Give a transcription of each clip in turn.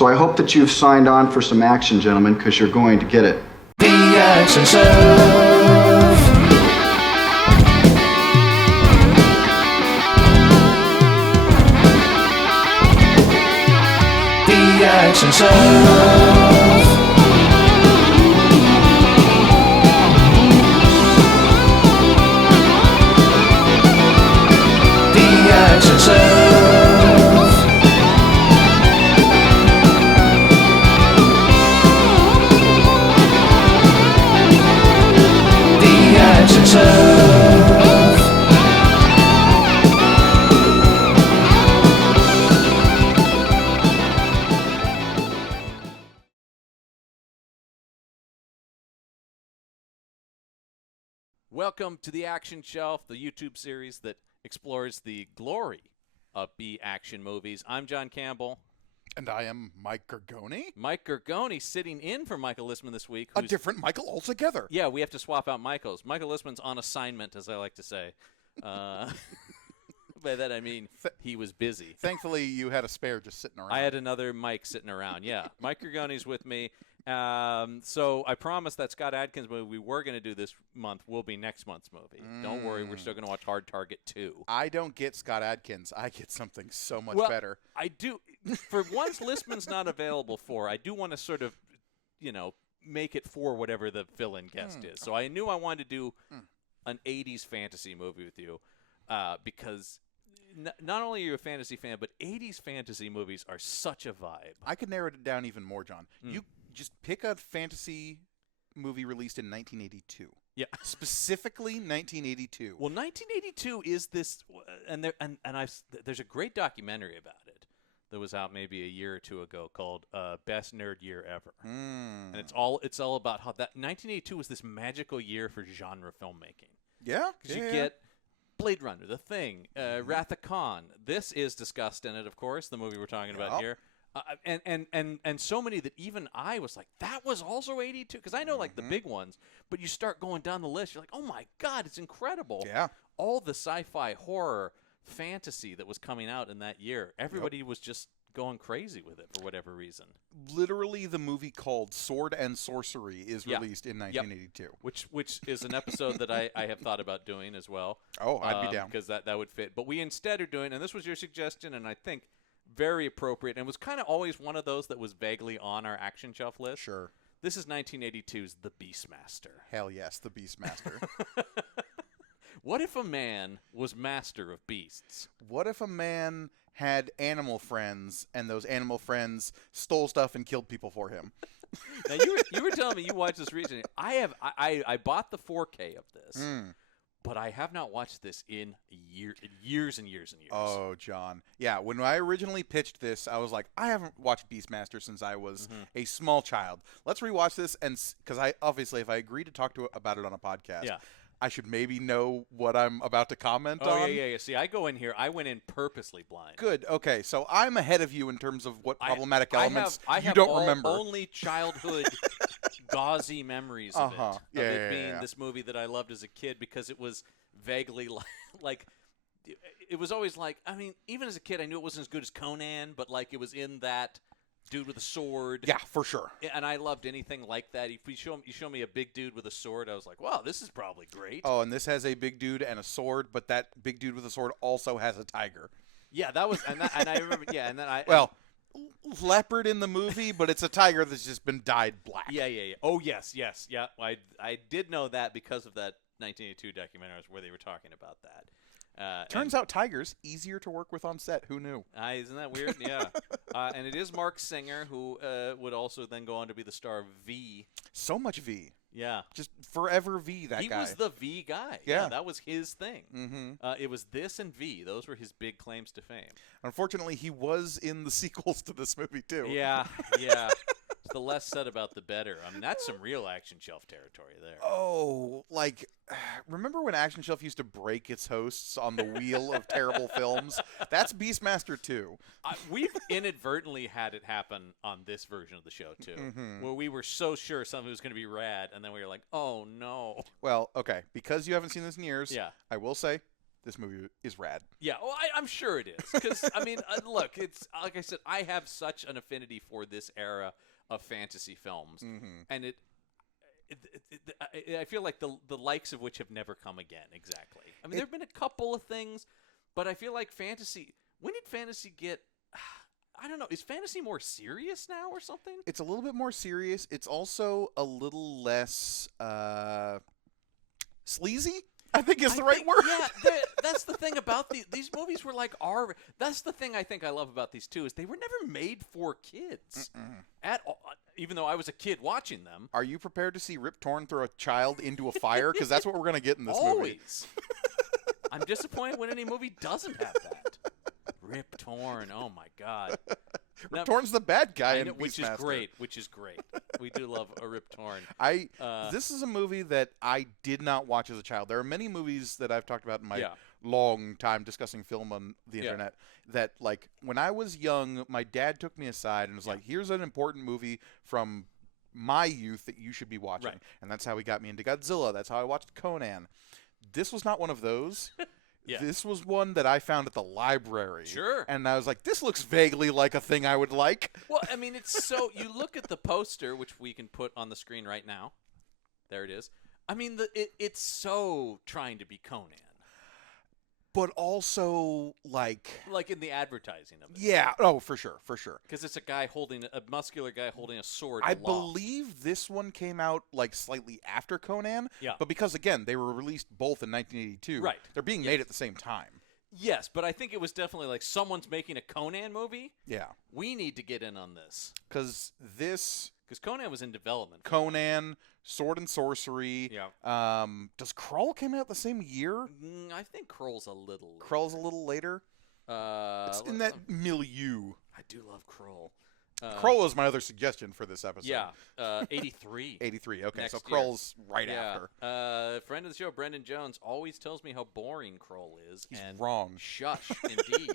So I hope that you've signed on for some action, gentlemen, because you're going to get it. The Action Shelf. The Action Shelf. The Action Shelf. The Action Shelf. Welcome to the Action Shelf, the YouTube series that explores the glory of B-action movies. I'm John Campbell. And I am Mike Gorgone. Mike Gorgone sitting in for Michael Listman this week. A different Michael altogether. Yeah, we have to swap out Michaels. Michael Listman's on assignment, as I like to say. By that I mean he was busy. Thankfully, you had a spare just sitting around. I had another Mike sitting around, yeah. Mike Gorgone's with me. So I promised that Scott Adkins movie we were going to do this month will be next month's movie. Don't worry, we're still going to watch Hard Target 2. I don't get Scott Adkins. I get something so much better. I do. For once Listman's not available for, I do want to sort of, make it for whatever the fill-in guest is. So I knew I wanted to do an 80s fantasy movie with you because not only are you a fantasy fan, but 80s fantasy movies are such a vibe. I could narrow it down even more, John. You just pick a fantasy movie released in 1982. Yeah. Specifically 1982. Well, 1982 is this, and there's a great documentary about it that was out maybe a year or two ago called Best Nerd Year Ever. And it's all about how that 1982 was this magical year for genre filmmaking. Yeah. Because you get Blade Runner, The Thing, Wrath of Khan. This is discussed in it, of course, the movie we're talking about here. And so many that even I was like, that was also 82? Because I know, like, the big ones, but you start going down the list, you're like, oh, my God, it's incredible. Yeah. All the sci-fi, horror, fantasy that was coming out in that year, everybody was just going crazy with it for whatever reason. Literally, the movie called Sword and Sorcery is released in 1982. Which is an episode that I have thought about doing as well. Oh, I'd be down. Because that would fit. But we instead are doing, and this was your suggestion, and I think very appropriate, and it was kind of always one of those that was vaguely on our Action Shelf list. Sure. This is 1982's The Beastmaster. Hell yes, the Beastmaster. What if a man was master of beasts? What if a man had animal friends, and those animal friends stole stuff and killed people for him? Now you were telling me you watched this recently. I bought the 4K of this, but I have not watched this in years and years and years. Oh, John. Yeah, when I originally pitched this, I was like, I haven't watched Beastmaster since I was a small child. Let's rewatch this, and because if I agree to talk about it on a podcast, I should maybe know what I'm about to comment on. Yeah. See, I went in purposely blind. Good. Okay, so I'm ahead of you in terms of what problematic elements you don't remember. Only childhood gauzy memories of it. Being this movie that I loved as a kid because it was vaguely like it was always like, I mean, even as a kid I knew it wasn't as good as Conan, but like it was in that dude with a sword. Yeah, for sure. And I loved anything like that. If you show me a big dude with a sword, I was like, wow, this is probably great. Oh, and this has a big dude and a sword, but that big dude with a sword also has a tiger. Yeah, that was, and I remember, and then leopard in the movie, but it's a tiger that's just been dyed black. Yeah. Oh, yes. Yeah, I did know that because of that 1982 documentary where they were talking about that. Turns out tigers easier to work with on set. Who knew? Isn't that weird? Yeah. And it is Mark Singer, who would also then go on to be the star of V. So much V. Yeah. Just forever V, that guy. He was the V guy. Yeah. That was his thing. Mm-hmm. It was this and V. Those were his big claims to fame. Unfortunately, he was in the sequels to this movie, too. Yeah. The less said about the better. I mean, that's some real Action Shelf territory there. Oh, like, remember when Action Shelf used to break its hosts on the wheel of terrible films? That's Beastmaster 2. We've inadvertently had it happen on this version of the show, too, where we were so sure something was going to be rad, and then we were like, oh, no. Well, okay, because you haven't seen this in years, I will say, this movie is rad. Yeah, well, I'm sure it is. Because, I mean, look, it's like I said, I have such an affinity for this era of fantasy films. And I feel like the likes of which have never come again, exactly. I mean, there have been a couple of things, but I feel like fantasy... When did fantasy get... I don't know. Is fantasy more serious now or something? It's a little bit more serious. It's also a little less sleazy, I think is the right word. Yeah, that's the thing about these movies were like R. That's the thing I think I love about these two is they were never made for kids at all. Even though I was a kid watching them. Are you prepared to see Rip Torn throw a child into a fire? Because that's what we're going to get in this movie. Always. I'm disappointed when any movie doesn't have that. Rip Torn. Oh, my God. Rip Torn's the bad guy in which Beastmaster. Which is great. We do love a Rip Torn. This is a movie that I did not watch as a child. There are many movies that I've talked about in my long time discussing film on the internet that, like, when I was young, my dad took me aside and was like, here's an important movie from my youth that you should be watching. Right. And that's how he got me into Godzilla. That's how I watched Conan. This was not one of those. This was one that I found at the library. Sure. And I was like, this looks vaguely like a thing I would like. Well, I mean, it's so... You look at the poster, which we can put on the screen right now. There it is. I mean, it's so trying to be Conan. But also, like in the advertising of it. Yeah. Oh, for sure. Because it's a muscular guy holding a sword. I aloft. believe this one came out, like, slightly after Conan. Yeah. But because, again, they were released both in 1982. Right. They're being made at the same time. Yes, but I think it was definitely like someone's making a Conan movie. Yeah. We need to get in on this. Because Conan was in development. Conan, Sword and Sorcery. Yeah. Does Krull came out the same year? I think Krull's a little. Krull's a little later. It's in that milieu. I do love Krull. Krull is my other suggestion for this episode. Yeah. 83. 83. Okay, Next so year. Krull's right after. Friend of the show, Brendan Jones, always tells me how boring Krull is. He's and wrong. Shush, indeed.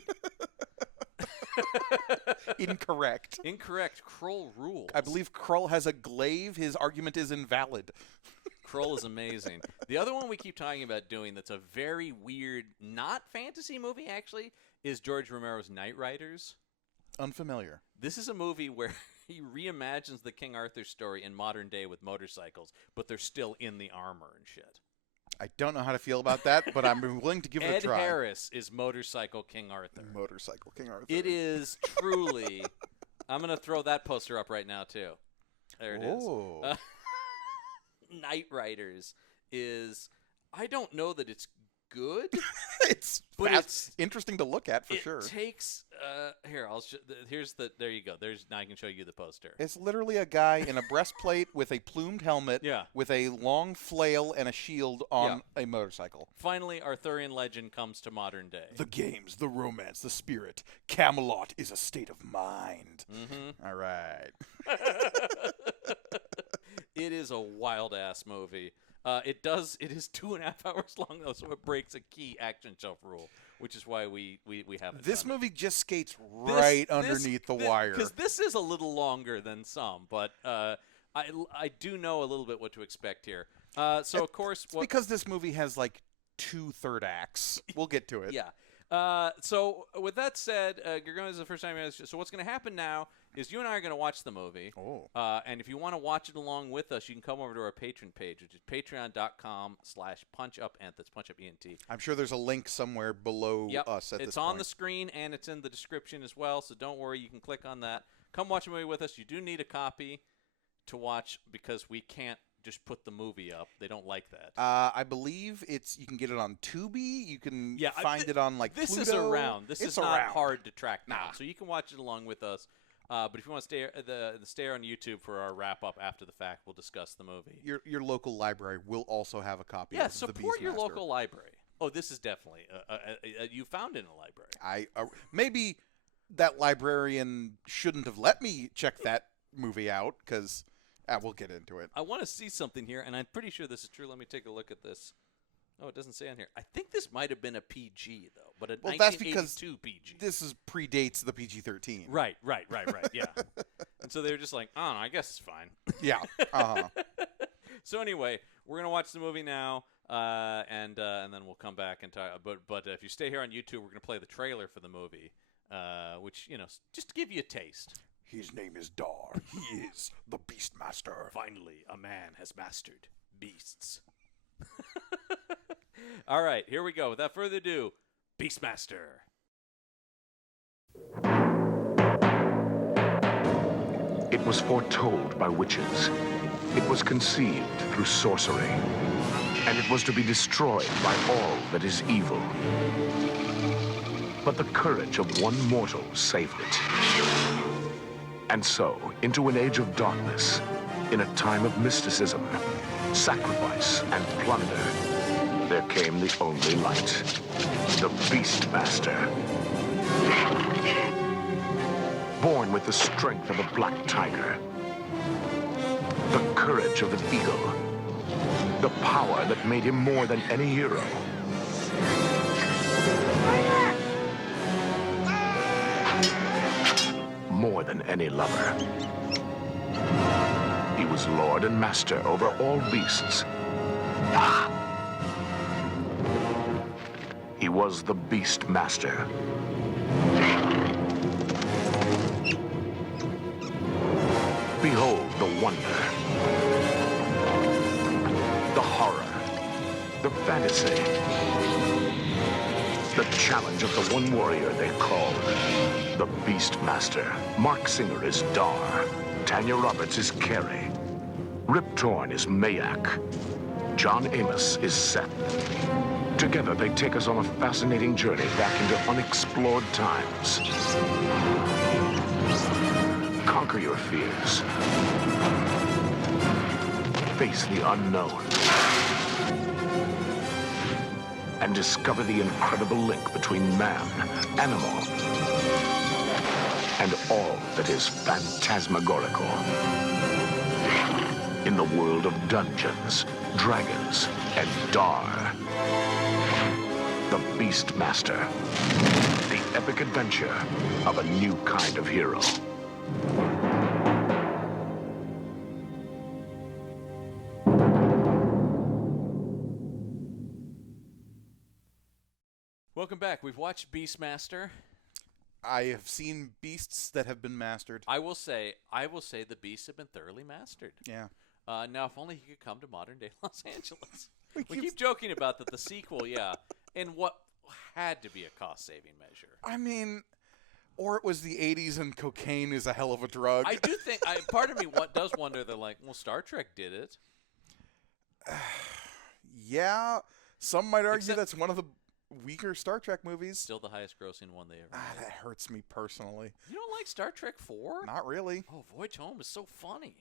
Incorrect. Incorrect. Krull rules. I believe Krull has a glaive. His argument is invalid. Krull is amazing. The other one we keep talking about doing that's a very weird, not fantasy movie, actually, is George Romero's Knight Riders. Unfamiliar. This is a movie where he reimagines the King Arthur story in modern day with motorcycles, but they're still in the armor and shit. I don't know how to feel about that, but I'm willing to give it a try. Ed Harris is Motorcycle King Arthur. Motorcycle King Arthur. It is truly... I'm going to throw that poster up right now, too. There it is. Knight Riders is... I don't know that it's good. It's interesting to look at for sure. It takes here. There you go. Now I can show you the poster. It's literally a guy in a breastplate with a plumed helmet, Yeah. with a long flail and a shield on a motorcycle. Finally, Arthurian legend comes to modern day. The games, the romance, the spirit. Camelot is a state of mind. Mm-hmm. All right. It is a wild ass movie. It is 2.5 hours long though, so it breaks a key action shelf rule, which is why we haven't. This movie just skates right underneath the wire. Because this is a little longer than some, but I do know a little bit what to expect here. So of course, because this movie has like 2 third acts. We'll get to it. Yeah. So with that said, Gorgone, this is the first time. So what's going to happen now is you and I are going to watch the movie. Oh. And if you want to watch it along with us, you can come over to our Patreon page, which is patreon.com/punchup. That's punchup ENT. I'm sure there's a link somewhere below us at this point. It's on the screen and it's in the description as well. So don't worry, you can click on that. Come watch a movie with us. You do need a copy to watch because we can't just put the movie up. They don't like that. I believe you can get it on Tubi. You can find it on like this Pluto. Is around. This is not hard to track down. Nah. So you can watch it along with us. But if you want to stay on YouTube for our wrap up after the fact, we'll discuss the movie. Your local library will also have a copy. Yeah, of the support your Beastmaster. local library. Oh, this is definitely you found it in a library. Maybe that librarian shouldn't have let me check that movie out because we'll get into it. I want to see something here, and I'm pretty sure this is true. Let me take a look at this. Oh, it doesn't say on here. I think this might have been a PG, though, but a 1982 PG. This predates the PG-13. Right, yeah. And so they were just like, oh, I guess it's fine. Yeah. Uh-huh. So anyway, we're going to watch the movie now. and then we'll come back and talk. But if you stay here on YouTube, we're going to play the trailer for the movie, which just to give you a taste. His name is Dar. He is the Beastmaster. Finally, a man has mastered beasts. All right, here we go. Without further ado, Beastmaster. It was foretold by witches. It was conceived through sorcery. And it was to be destroyed by all that is evil. But the courage of one mortal saved it. And so, into an age of darkness, in a time of mysticism, sacrifice, and plunder, there came the only light, the Beastmaster. Born with the strength of a black tiger, the courage of an eagle, the power that made him more than any hero. More than any lover. He was lord and master over all beasts. He was the Beastmaster. Behold the wonder, the horror, the fantasy, the challenge of the one warrior they called the Beastmaster. Mark Singer is Dar. Tanya Roberts is Carrie. Rip Torn is Mayak. John Amos is Seth. Together, they take us on a fascinating journey back into unexplored times. Conquer your fears. Face the unknown. And discover the incredible link between man, animal, and all that is phantasmagorical. In the world of Dungeons, Dragons, and Dar. The Beastmaster. The epic adventure of a new kind of hero. Welcome back. We've watched Beastmaster. I have seen beasts that have been mastered. I will say the beasts have been thoroughly mastered. Yeah. Now, if only he could come to modern-day Los Angeles. We keep joking about that. The sequel, yeah, and what had to be a cost-saving measure. I mean, or it was the 80s and cocaine is a hell of a drug. I do think, part of me does wonder, they're like, well, Star Trek did it. Yeah. Some might argue Except- that's one of the weaker Star Trek movies. Still the highest-grossing one they ever made. That hurts me personally. You don't like Star Trek 4? Not really. Oh, Voyage Home is so funny.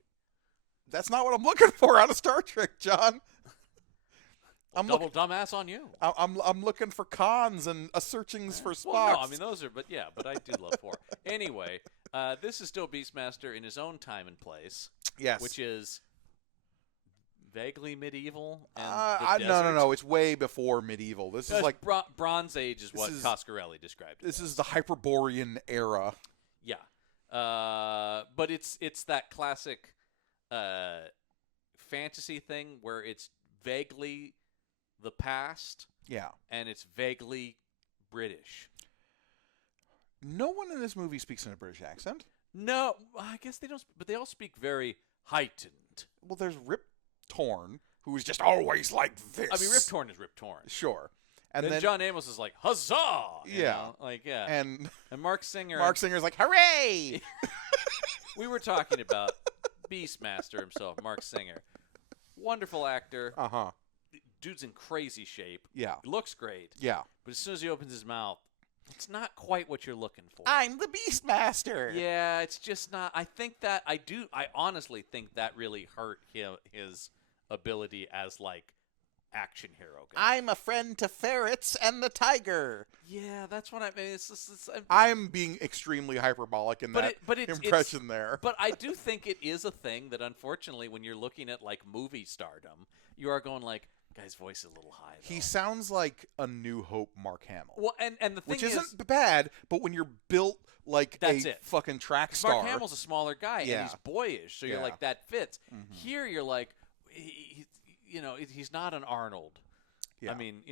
That's not what I'm looking for out of Star Trek, John. Double dumbass on you. I'm looking for cons and searchings for Spock. Well, no, I mean those are, but I do love 4. Anyway, this is still Beastmaster in his own time and place. Yes. Which is vaguely medieval. And no. It's way before medieval. This is like Bronze Age is what Coscarelli described it This as. is the Hyperborean era. Yeah, but it's that classic fantasy thing where it's vaguely the past. Yeah, and it's vaguely British. No one in this movie speaks in a British accent. No, I guess they don't. But they all speak very heightened. Well, there's Rip Torn, who is just always like this. I mean, Rip Torn is Rip Torn. Sure. And then John Amos is like, huzzah! You know? And Mark Singer. Mark Singer's like, hooray! We were talking about Beastmaster himself, Mark Singer. Wonderful actor. Uh-huh. Dude's in crazy shape. Yeah. Looks great. Yeah. But as soon as he opens his mouth, it's not quite what you're looking for. I'm the Beastmaster. Yeah, it's just not. I honestly think that really hurt his ability as, like, action hero guy. I'm a friend to ferrets and the tiger. Yeah, that's what I mean. I'm being extremely hyperbolic in that impression there. But I do think it is a thing that, unfortunately, when you're looking at, like, movie stardom, you are going like, guy's voice is a little high, though. He sounds like a New Hope Mark Hamill. Well, and the thing which isn't bad, but when you're built like that's fucking track star. Mark Hamill's a smaller guy, and he's boyish, so you're like, that fits. Mm-hmm. Here, you're like, he's not an Arnold. Yeah. I mean,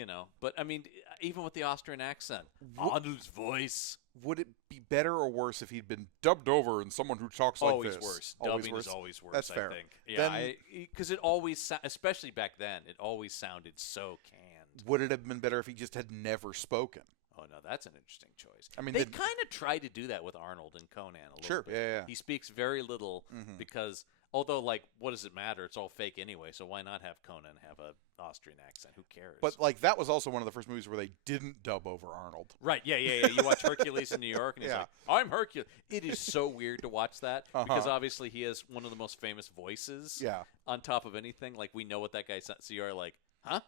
but I mean, even with the Austrian accent, Arnold's voice. Would it be better or worse if he'd been dubbed over and someone who talks like Always this? worse. Always Dubbing worse. is always worse. That's fair. I think. Yeah, Then- because it always, especially back then, it always sounded so canned. Would it have been better if he just had never spoken? Oh no, that's an interesting choice. I mean, they the- kind of tried to do that with Arnold and Conan a little Sure, bit. yeah. He speaks very little because, although, like, what does it matter? It's all fake anyway. So why not have Conan have a Austrian accent? Who cares? But like that was also one of the first movies where they didn't dub over Arnold. right, yeah. You watch Hercules in New York, and he's Yeah. like, "I'm Hercules." It is so weird to watch that because obviously he has one of the most famous voices. Yeah. On top of anything, like we know what that guy sounds. So you're like, huh?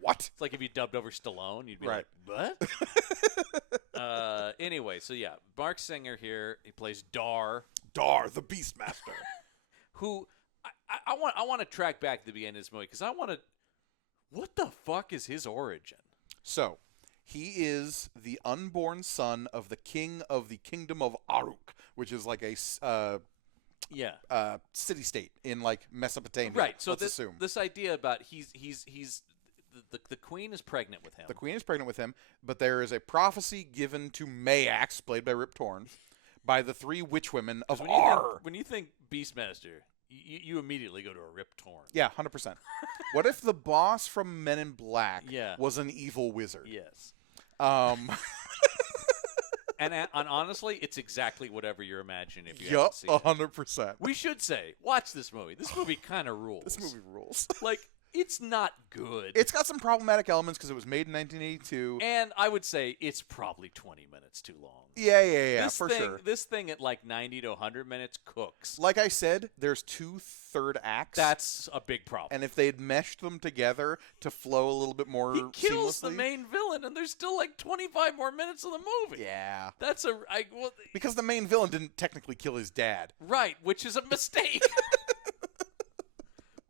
What? It's like if you dubbed over Stallone, you'd be Right. like, what? Anyway, so yeah, Mark Singer here. He plays Dar, Dar, the Beastmaster. who I want to track back to the beginning of this movie because I want to. What the fuck is his origin? So, he is the unborn son of the king of the kingdom of Aruk, which is like a Yeah. city-state in like Mesopotamia. Right. So let's this assume. this idea about the queen is pregnant with him. The queen is pregnant with him, but there is a prophecy given to Mayax, played by Rip Torn, by the three witch women of Ar. When you think Beastmaster, you immediately go to a Rip Torn. Yeah, 100%. What if the boss from Men in Black Yeah. was an evil wizard? Yes. Um, And honestly, it's exactly whatever you're imagining if you yup, haven't seen it. 100%. We should say, watch this movie. This movie kind of rules. This movie rules. Like, it's not good. It's got some problematic elements because it was made in 1982. And I would say it's probably 20 minutes too long. Yeah, this for thing, sure. This thing at like 90 to 100 minutes cooks. Like I said, there's 2 third acts. That's a big problem. And if they had meshed them together to flow a little bit more He kills the seamlessly- main villain, and there's still like 25 more minutes of the movie. Yeah. That's Because the main villain didn't technically kill his dad. right, which is a mistake.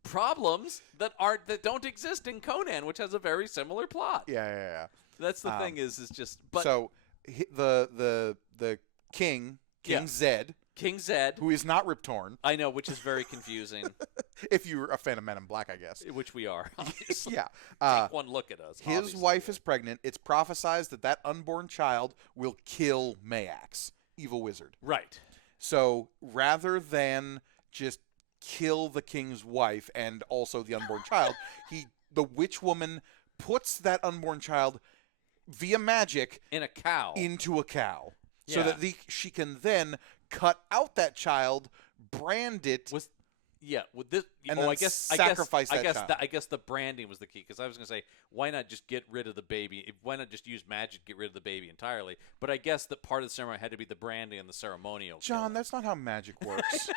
Problems that don't exist in Conan, which has a very similar plot. Yeah. That's the thing is just. But So the king Yeah. Zed, King Zed, who is not Rip Torn, I know, which is very confusing, if you're a fan of Men in Black, I guess. which we are. Obviously. Yeah. Take one look at us. His obviously. wife is pregnant. It's prophesized that unborn child will kill Mayax, evil wizard. Right. So rather than just kill the king's wife and also the unborn child, the witch woman puts that unborn child via magic In a cow. into a cow, so Yeah. that she can then cut out that child, brand it. with this. And I then guess sacrifice I that guess child. I guess the branding was the key because I was going to say why not just get rid of the baby? Why not just use magic to get rid of the baby entirely? But I guess that part of the ceremony had to be the branding and the ceremonial. John, killing. that's not how magic works.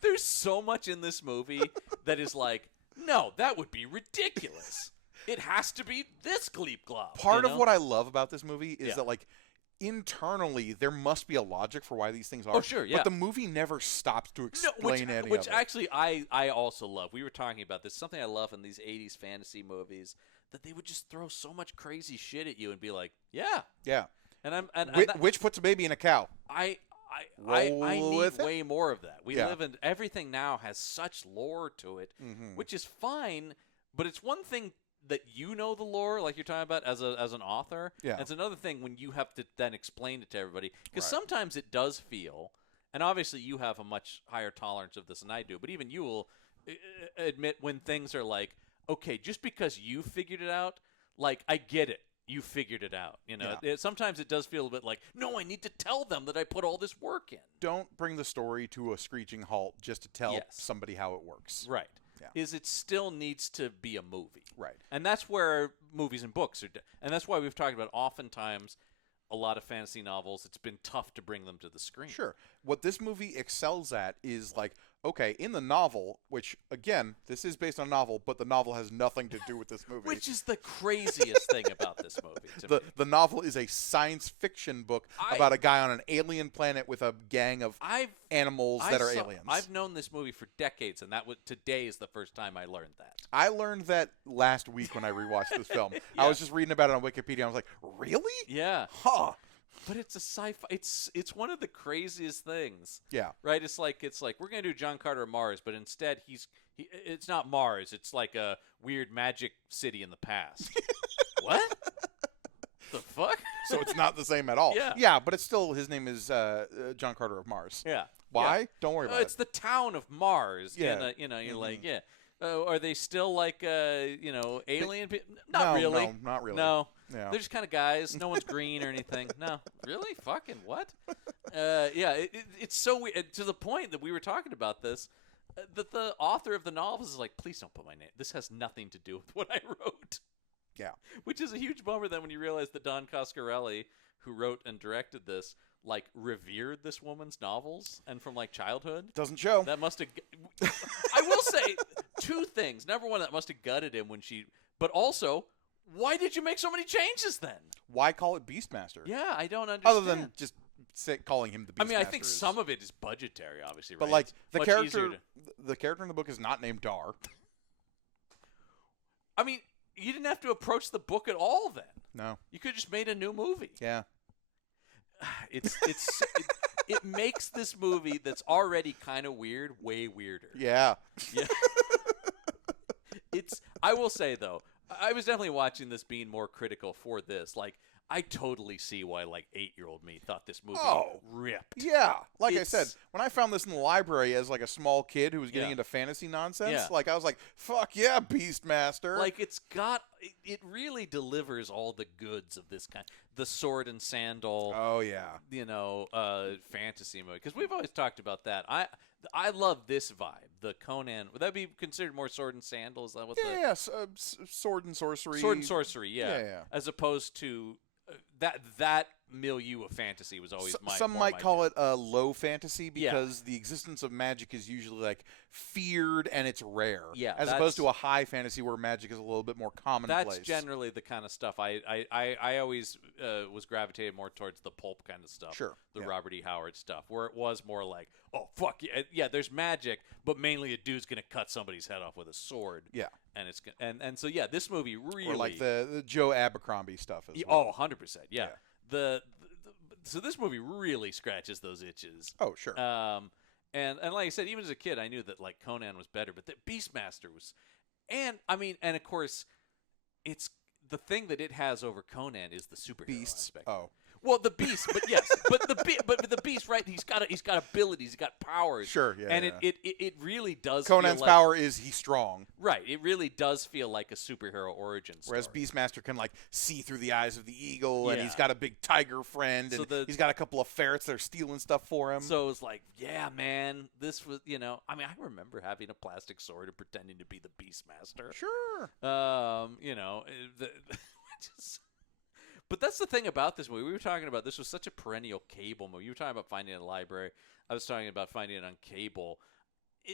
There's so much in this movie that is like, no, that would be ridiculous. It has to be this gleep glop. Part of what I love about this movie is Yeah. that, like, internally there must be a logic for why these things are. Oh, sure, yeah. But the movie never stops to explain any which of it. actually I also love. We were talking about this. Something I love in these 80s fantasy movies that they would just throw so much crazy shit at you and be like, yeah. Yeah. And I'm and Which puts a baby in a cow. I Roll need with it. way more of that. We Yeah. live in everything now has such lore to it, Mhm. which is fine. But it's one thing that you know the lore, like you're talking about as an author. Yeah. It's another thing when you have to then explain it to everybody because Right. sometimes it does feel, and obviously you have a much higher tolerance of this than I do. But even you will admit when things are like, okay, just because you figured it out, like I get it. You figured it out. You know, sometimes it does feel a bit like, no, I need to tell them that I put all this work in. Don't bring the story to a screeching halt just to tell Yes. somebody how it works. Right. Yeah. Is it still needs to be a movie. Right. And that's where movies and books are. And that's why we've talked about oftentimes a lot of fantasy novels, it's been tough to bring them to the screen. Sure. What this movie excels at is like, okay, in the novel, which again, this is based on a novel, but the novel has nothing to do with this movie. Which is the craziest thing about this movie to me. The novel is a science fiction book about a guy on an alien planet with a gang of animals that are aliens. I've known this movie for decades, and today is the first time I learned that. I learned that last week when I rewatched this film. I was just reading about it on Wikipedia. I was like, really? Yeah. Huh. But it's a sci-fi. It's one of the craziest things. Yeah. Right. It's like we're gonna do John Carter of Mars, but instead It's not Mars. It's like a weird magic city in the past. What? The fuck? So it's not the same at all. Yeah. Yeah, but it's still, his name is John Carter of Mars. Yeah. Why? Yeah. Don't worry about It's it. the town of Mars. Yeah. And, you're like, yeah. Are they still like, alien people? Not No, really. no, not really. No. Yeah. They're just kind of guys. No one's green or anything. No. Really? Fucking what? It's so weird. To the point that we were talking about this, that the author of the novels is like, please don't put my name. This has nothing to do with what I wrote. Yeah. Which is a huge bummer then when you realize that Don Coscarelli, who wrote and directed this, like revered this woman's novels and from like childhood. Doesn't show. That must have. I will say two things. Number one, that must have gutted him when she. But also, why did you make so many changes then? Why call it Beastmaster? Yeah, I don't understand. Other than just calling him the Beastmaster. I mean, I think some of it is budgetary, obviously, But right? like It's the much character, easier the character in the book is not named Dar. I mean, you didn't have to approach the book at all then. No. You could have just made a new movie. Yeah. It makes this movie that's already kind of weird way weirder. Yeah. Yeah. I will say though, I was definitely watching this being more critical for this. Like, I totally see why like 8-year-old me thought this movie ripped. Yeah. Like I It's- said, when I found this in the library as like a small kid who was getting Yeah. into fantasy nonsense, Yeah. like I was like, fuck yeah, Beastmaster. Like it really delivers all the goods of this kind. The sword and sandal. oh yeah. Fantasy movie, because we've always talked about that. I love this vibe. The Conan, would that be considered more sword and sandal? Is that what Yeah, yeah. Sword and sorcery. sword and sorcery? Yeah, Yeah. As opposed to that milieu of fantasy was always Some more might my call jam. it low fantasy Yeah. because the existence of magic is usually like feared and it's rare. Yeah, as opposed to a high fantasy where magic is a little bit more commonplace. That's generally the kind of stuff I always was gravitated more towards the pulp kind of stuff. Sure, The yeah. Robert E. Howard stuff, where it was more like, oh fuck yeah, there's magic, but mainly a dude's gonna cut somebody's head off with a sword. Yeah. And it's and so yeah, this movie really Or like the Joe Abercrombie stuff as well. Oh, 100%. Yeah. So this movie really scratches those itches. Oh, sure. And like I said, even as a kid, I knew that like Conan was better, but that Beastmaster was, and I mean, and of course, it's the thing that it has over Conan is the superhero Beasts. aspect. Oh. Well, the beast, but yes, but the beast, right? He's got abilities, he's got powers. Sure, yeah, And yeah. it really does. Conan's feel like, power is he's strong, right? It really does feel like a superhero origin story. whereas Beastmaster can like see through the eyes of the eagle, and Yeah. he's got a big tiger friend, So and he's got a couple of ferrets that are stealing stuff for him. So it was like, yeah, man, this was, I mean, I remember having a plastic sword and pretending to be the Beastmaster. Sure. But that's the thing about this movie. We were talking about this was such a perennial cable movie. You were talking about finding it in a library. I was talking about finding it on cable.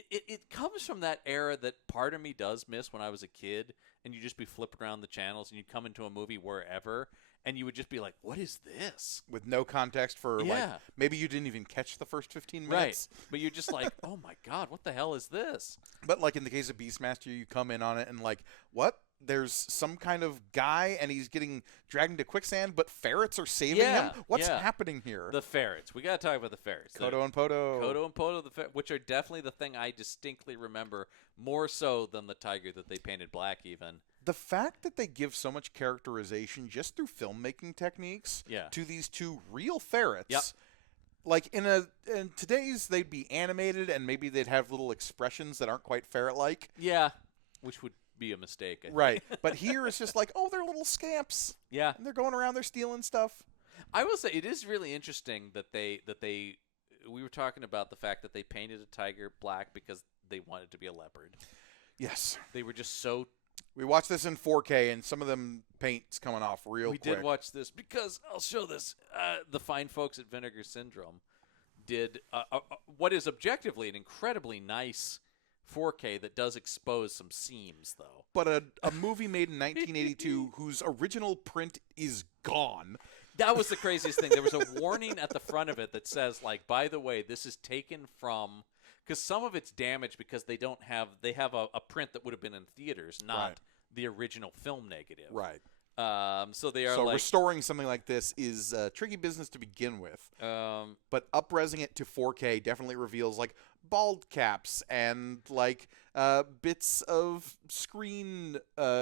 It comes from that era that part of me does miss when I was a kid, and you just be flipping around the channels, and you'd come into a movie wherever, and you would just be like, what is this? With no context for like Yeah. maybe you didn't even catch the first 15 Right. minutes. But you're just like, oh my God, what the hell is this? But like in the case of Beastmaster, you come in on it and like, what? There's some kind of guy and he's getting dragged into quicksand, but ferrets are saving him? What's happening here? The ferrets. We got to talk about the ferrets. Kodo and Podo. Kodo and Podo, which are definitely the thing I distinctly remember more so than the tiger that they painted black even. The fact that they give so much characterization just through filmmaking techniques Yeah. to these two real ferrets. Yep. Like in today's they'd be animated and maybe they'd have little expressions that aren't quite ferret-like. Yeah, which would be a mistake. I think. Right. But here it's just like, oh, they're little scamps. Yeah. And they're going around, they're stealing stuff. I will say it is really interesting that they we were talking about the fact that they painted a tiger black because they wanted to be a leopard. Yes. They were just so. We watched this in 4K, and some of them paint's coming off real We quick. did watch this because I'll show this. The fine folks at Vinegar Syndrome did what is objectively an incredibly nice 4K that does expose some seams, though. But a movie made in 1982 whose original print is gone. That was the craziest thing. There was a warning at the front of it that says, like, by the way, this is taken from, because some of it's damaged because they have a print that would have been in theaters, not Right. the original film negative. Right. So they are So like restoring something like this is tricky business to begin with. But up-resing it to 4K definitely reveals like bald caps and like bits of screen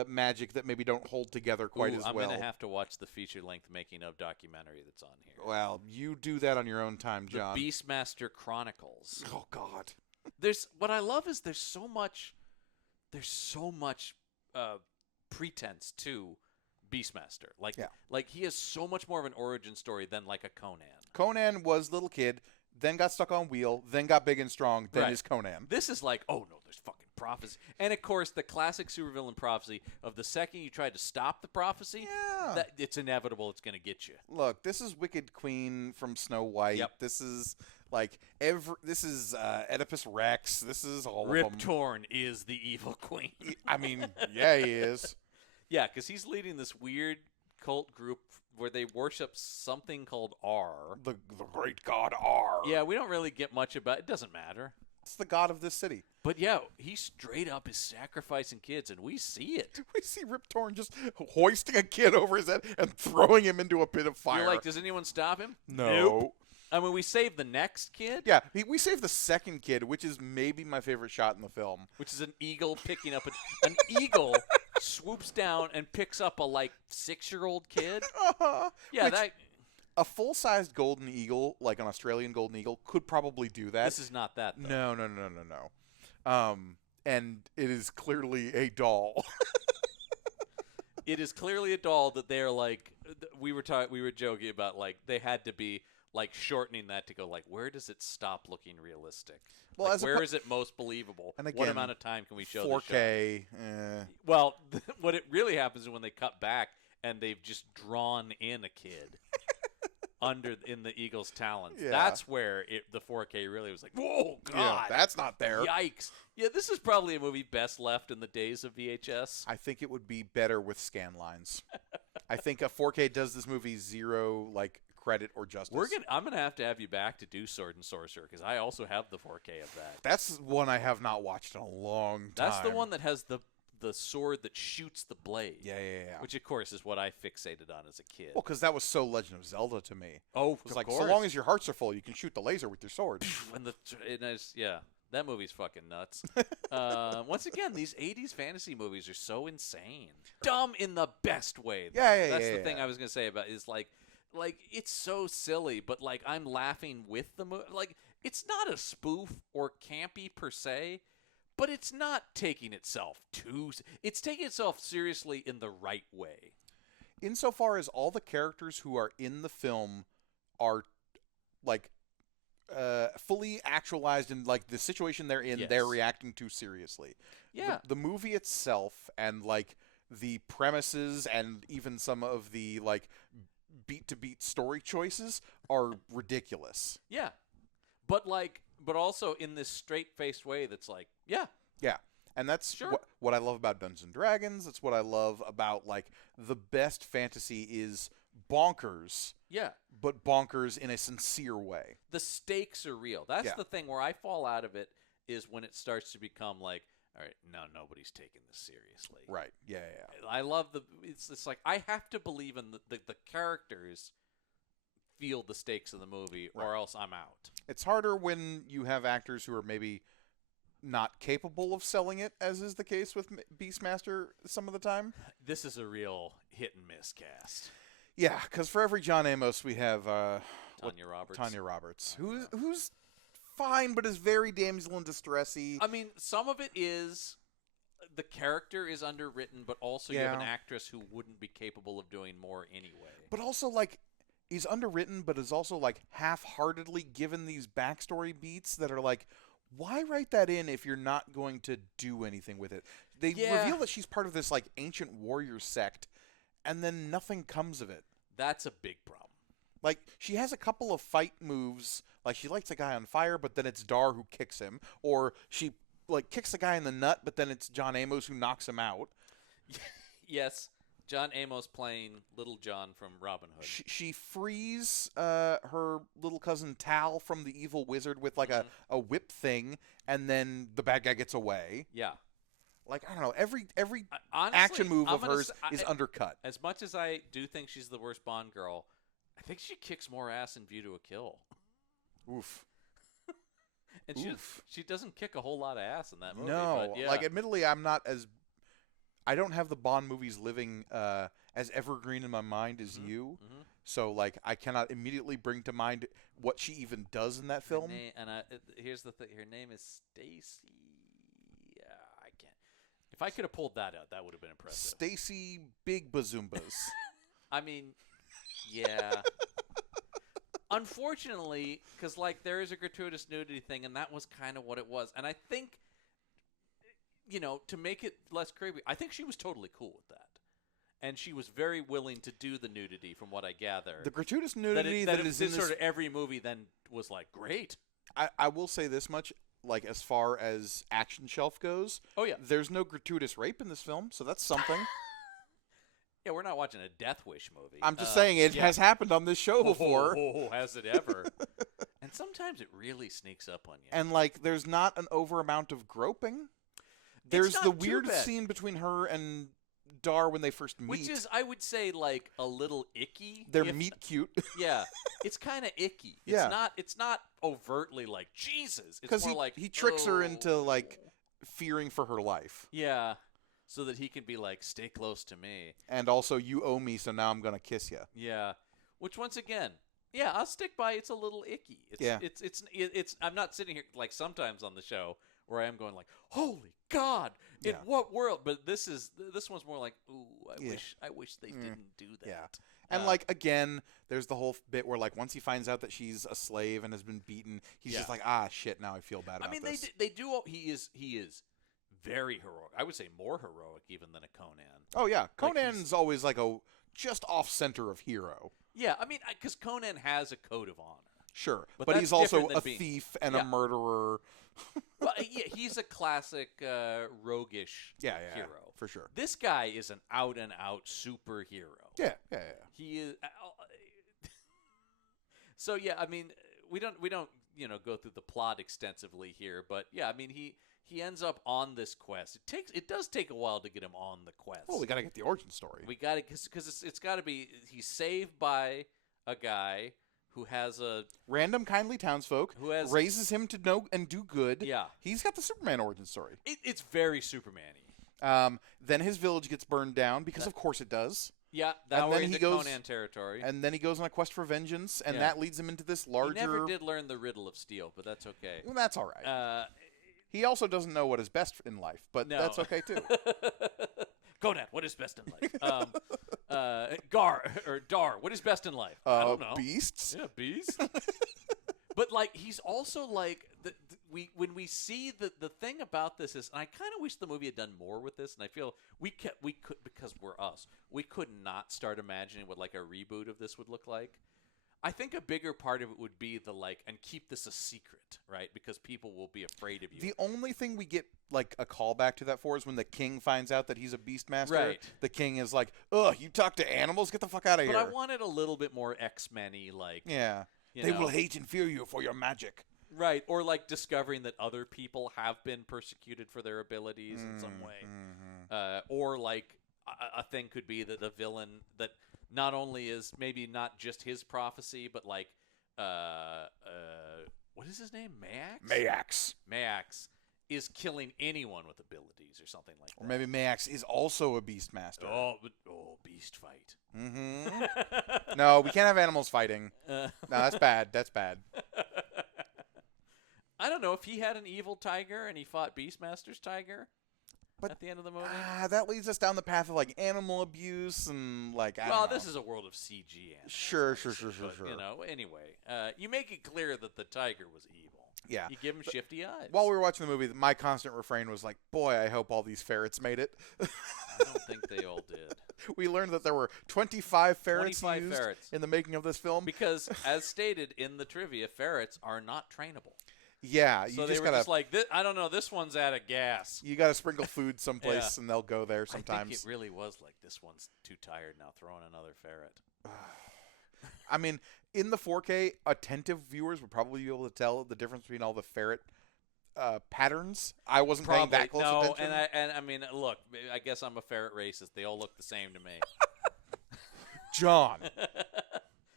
magic that maybe don't hold together quite as I'm well. gonna have to watch the feature-length making-of documentary that's on here. Well, you do that on your own time, John. The Beastmaster Chronicles. Oh God. What I love is there's so much pretense to Beastmaster. Like he has so much more of an origin story than like a Conan. Conan was little kid, then got stuck on wheel, then got big and strong, then Right. is Conan. This is like, oh no, there's fucking prophecy. And of course, the classic supervillain prophecy of the second you try to stop the prophecy, Yeah. that it's inevitable, it's going to get you. Look, this is Wicked Queen from Snow White. Yep. This is like this is Oedipus Rex. This is all Rip of them. Torn is the evil queen. I mean, yeah, he is. Yeah, because he's leading this weird cult group where they worship something called R. The great god R. Yeah, we don't really get much about it. It doesn't matter. It's the god of this city. But yeah, he straight up is sacrificing kids, and we see it. We see Rip Torn just hoisting a kid over his head and throwing him into a pit of fire. You're like, does anyone stop him? no. Nope. I mean, we save the next kid, Yeah, we saved the second kid, which is maybe my favorite shot in the film. which is an eagle picking up an eagle swoops down and picks up a like 6-year-old kid. Yeah, Which- that A full-sized golden eagle, like an Australian golden eagle, could probably do that. this is not that though. No. And it is clearly a doll. It is clearly a doll that they're like we were joking about, like they had to be like shortening that to go like, where does it stop looking realistic? Well, Like, as a where po- is it most believable? And What again, amount of time can we show the shot? 4K. Well, what it really happens is when they cut back and they've just drawn in a kid in the eagle's talons. Yeah. That's where the 4K really was like, whoa, Yeah, God, that's not there. yikes. Yeah, this is probably a movie best left in the days of VHS. I think it would be better with scan lines. I think a 4K does this movie zero like credit or justice. I'm gonna have you back to do Sword and Sorcerer because I also have the 4K of that. That's one I have not watched in a long time. That's the one that has the sword that shoots the blade. Yeah. Which of course is what I fixated on as a kid. Well, because that was so Legend of Zelda to me. Oh, It's of like course. so long as your hearts are full, you can shoot the laser with your sword. That movie's fucking nuts. Once again, these 80s fantasy movies are so insane. Dumb in the best way. Though. Yeah, That's yeah, the yeah. thing I was going to say about is like it's so silly, but like I'm laughing with the movie. Like it's not a spoof or campy per se, but it's not taking itself it's taking itself seriously in the right way. Insofar as all the characters who are in the film are like fully actualized in like the situation they're in, Yes. they're reacting to seriously. Yeah. The movie itself and like the premises and even some of the like beat to beat story choices are ridiculous. Yeah. But also in this straight-faced way that's like, yeah. Yeah. And that's Sure. what I love about Dungeons and Dragons. That's what I love about like the best fantasy is bonkers, Yeah. but bonkers in a sincere way. The stakes are real. That's Yeah. the thing where I fall out of it is when it starts to become like, all right, now nobody's taking this seriously. Right. Yeah. I love it's like I have to believe in the characters feel the stakes of the movie or Right. else I'm out. It's harder when you have actors who are maybe not capable of selling it, as is the case with Beastmaster some of the time. This is a real hit and miss cast. Yeah, because for every John Amos, we have Tanya Roberts. Tanya Roberts, who's fine, but is very damsel in distressy. I mean, some of it is the character is underwritten, but also you have an Yeah. actress who wouldn't be capable of doing more anyway. But also, like, is underwritten, but is also, like, half-heartedly given these backstory beats that are like, why write that in if you're not going to do anything with it? They Yeah. reveal that she's part of this, like, ancient warrior sect, and then nothing comes of it. That's a big problem. Like, she has a couple of fight moves. Like, she lights a guy on fire, but then it's Dar who kicks him. Or she, like, kicks a guy in the nut, but then it's John Amos who knocks him out. Yes, John Amos playing Little John from Robin Hood. She frees her little cousin Tal from the evil wizard with, like, a whip thing, and then the bad guy gets away. Yeah. like I don't know, every Honestly, action move I'm of gonna hers s- is undercut. As much as I do think she's the worst Bond girl, I think she kicks more ass in View to a Kill. Oof. And Oof. she doesn't kick a whole lot of ass in that movie. No, but yeah. like admittedly, I don't have the Bond movies living as evergreen in my mind as you. Mhm. So like I cannot immediately bring to mind what she even does in that film. Here's the thing. Her name is Stacy. I can't. If I could have pulled that out, that would have been impressive. Stacy Big Bazoombas. I mean, yeah. Unfortunately, because like there is a gratuitous nudity thing, and that was kind of what it was. And I think, to make it less creepy, I think she was totally cool with that, and she was very willing to do the nudity, from what I gather. The gratuitous nudity that is in this, sort of every movie then was like great. I will say this much, like as far as action shelf goes. Oh yeah, there's no gratuitous rape in this film, so that's something. yeah, we're not watching a Death Wish movie. I'm just saying it has happened on this show before. Oh, has it ever? And sometimes it really sneaks up on you. And like, there's not an over amount of groping. There's not the too weird bad. scene between her and Dar when they first meet. Which is, I would say, like a little icky. They're meet cute. Yeah, it's kind of icky. Yeah. It's not overtly like Jesus. It's Because more like he tricks her into "Oh." like fearing for her life. Yeah, so that he can be like, stay close to me. And also, you owe me, so now I'm gonna kiss you. Yeah, which once again, yeah, I'll stick by. It's a little icky. It's. I'm not sitting here like sometimes on the show where I am going like, holy God, in what world? But this one's more like, ooh, I wish they didn't do that. Yeah. And like again, there's the whole bit where like once he finds out that she's a slave and has been beaten, he's just like, shit, now I feel bad about this. they do. He is very heroic. I would say more heroic even than a Conan. Oh yeah, Like, Conan's always like a just off center of hero. Yeah, I mean, because Conan has a code of honor. Sure, But but that's he's also different than a being- thief and Yeah. a murderer. Well, yeah, he's a classic roguish Yeah, hero. for sure. This guy is an out and out superhero. Yeah. He is. So yeah, I mean, we don't go through the plot extensively here, but yeah, I mean he ends up on this quest. It does take a while to get him on the quest. Well, we gotta get the origin story. We got it because it's got to be he's saved by a guy who has a Random kindly townsfolk Who has- raises him to know and do good. Yeah. He's got the Superman origin story. it's very Superman-y. Then his village gets burned down because of course it does. Yeah, And now we're then he into goes- Conan territory. And then he goes on a quest for vengeance, and Yeah. that leads him into this larger. He never did learn the riddle of steel, but that's okay. Well, that's all right. He He also doesn't know what is best in life, but No. that's okay too. Conan, what is best in life? Dar, what is best in life? I don't know. Beasts. Yeah, beast. But like, he's also like when we see the thing about this is, and I kind of wish the movie had done more with this, and I feel we could because we're us, we could not start imagining what like a reboot of this would look like. I think a bigger part of it would be and keep this a secret, right? Because people will be afraid of you. The only thing we get like a callback to that for is when the king finds out that he's a Beastmaster. Right. The king is like, "Ugh, you talk to animals? Get the fuck out of but here!" I wanted a little bit more X-Men-y, like Yeah. you They know. will hate and fear you for your magic. Right, or like discovering that other people have been persecuted for their abilities in some way. Or like a thing could be that the villain that not only is maybe not just his prophecy, but like what is his name? Mayax? Mayax is killing anyone with abilities or something like that. Or maybe Mayax is also a Beastmaster. Beast fight. Mm-hmm. No, we can't have animals fighting. No, that's bad. That's bad. I don't know if he had an evil tiger and he fought Beastmaster's tiger But- at the end of the movie. That leads us down the path of like animal abuse and like. I Well, don't know. this is a world of CG animals. Sure. But, you know, anyway, you make it clear that the tiger was evil. Yeah. You give him shifty eyes. While we were watching the movie, my constant refrain was like, "Boy, I hope all these ferrets made it." I don't think they all did. We learned that there were 25 ferrets 25 used ferrets. in the making of this film. Because, as stated in the trivia, ferrets are not trainable. Yeah, you So they just were gotta just like, I don't know, this one's out of gas. you gotta sprinkle food someplace, Yeah. and they'll go there I think sometimes. it really was like, this one's too tired now, throwing another ferret. I mean, in the 4K, attentive viewers would probably be able to tell the difference between all the ferret patterns. I wasn't paying that close no, attention. and I mean, look, I guess I'm a ferret racist. They all look the same to me. John,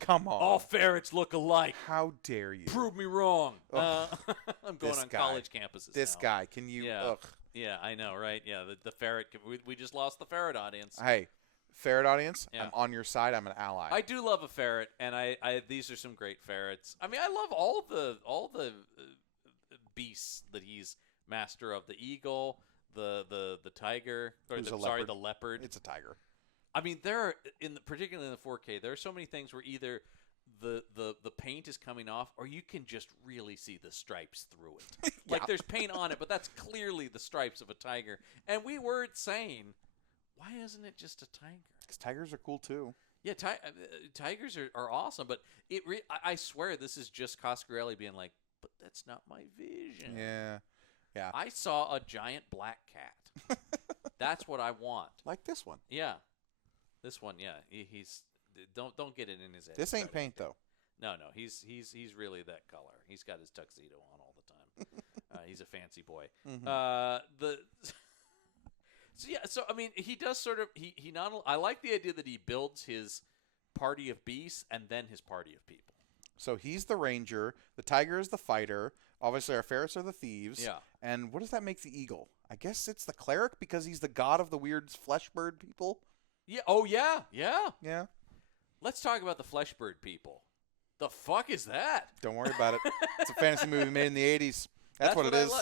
come on. All ferrets look alike. How dare you? Prove me wrong. I'm going This on guy. college campuses This now. guy, can you? Yeah. Ugh. Yeah, I know, right? Yeah, the ferret. We just lost the ferret audience. Hey, ferret audience, Yeah. I'm on your side. I'm an ally. I do love a ferret, and I these are some great ferrets. I mean, I love all the beasts that he's master of. The eagle, the tiger, or Who's a sorry, leopard? the leopard. It's a tiger. I mean, there are particularly in the 4K, there are so many things where either the paint is coming off, or you can just really see the stripes through it. Like there's paint on it, but that's clearly the stripes of a tiger. And we were saying, why isn't it just a tiger? Because tigers are cool too. Yeah, tigers are awesome, but I swear this is just Coscarelli being like, but that's not my vision. Yeah. I saw a giant black cat. That's what I want. Like this one. Yeah, this one. Yeah, he's don't get it in his head. This ain't paint though. No, he's really that color. He's got his tuxedo on all the time. He's a fancy boy. Mm-hmm. So I mean, he does sort of he not. I like the idea that he builds his party of beasts and then his party of people. So he's the ranger. The tiger is the fighter. Obviously, our ferrets are the thieves. Yeah. And what does that make the eagle? I guess it's the cleric because he's the god of the weird flesh bird people. Yeah. Oh yeah. Yeah. Yeah. Let's talk about the flesh bird people. The fuck is that? Don't worry about it. It's a fantasy movie made in the 80s. That's what it is.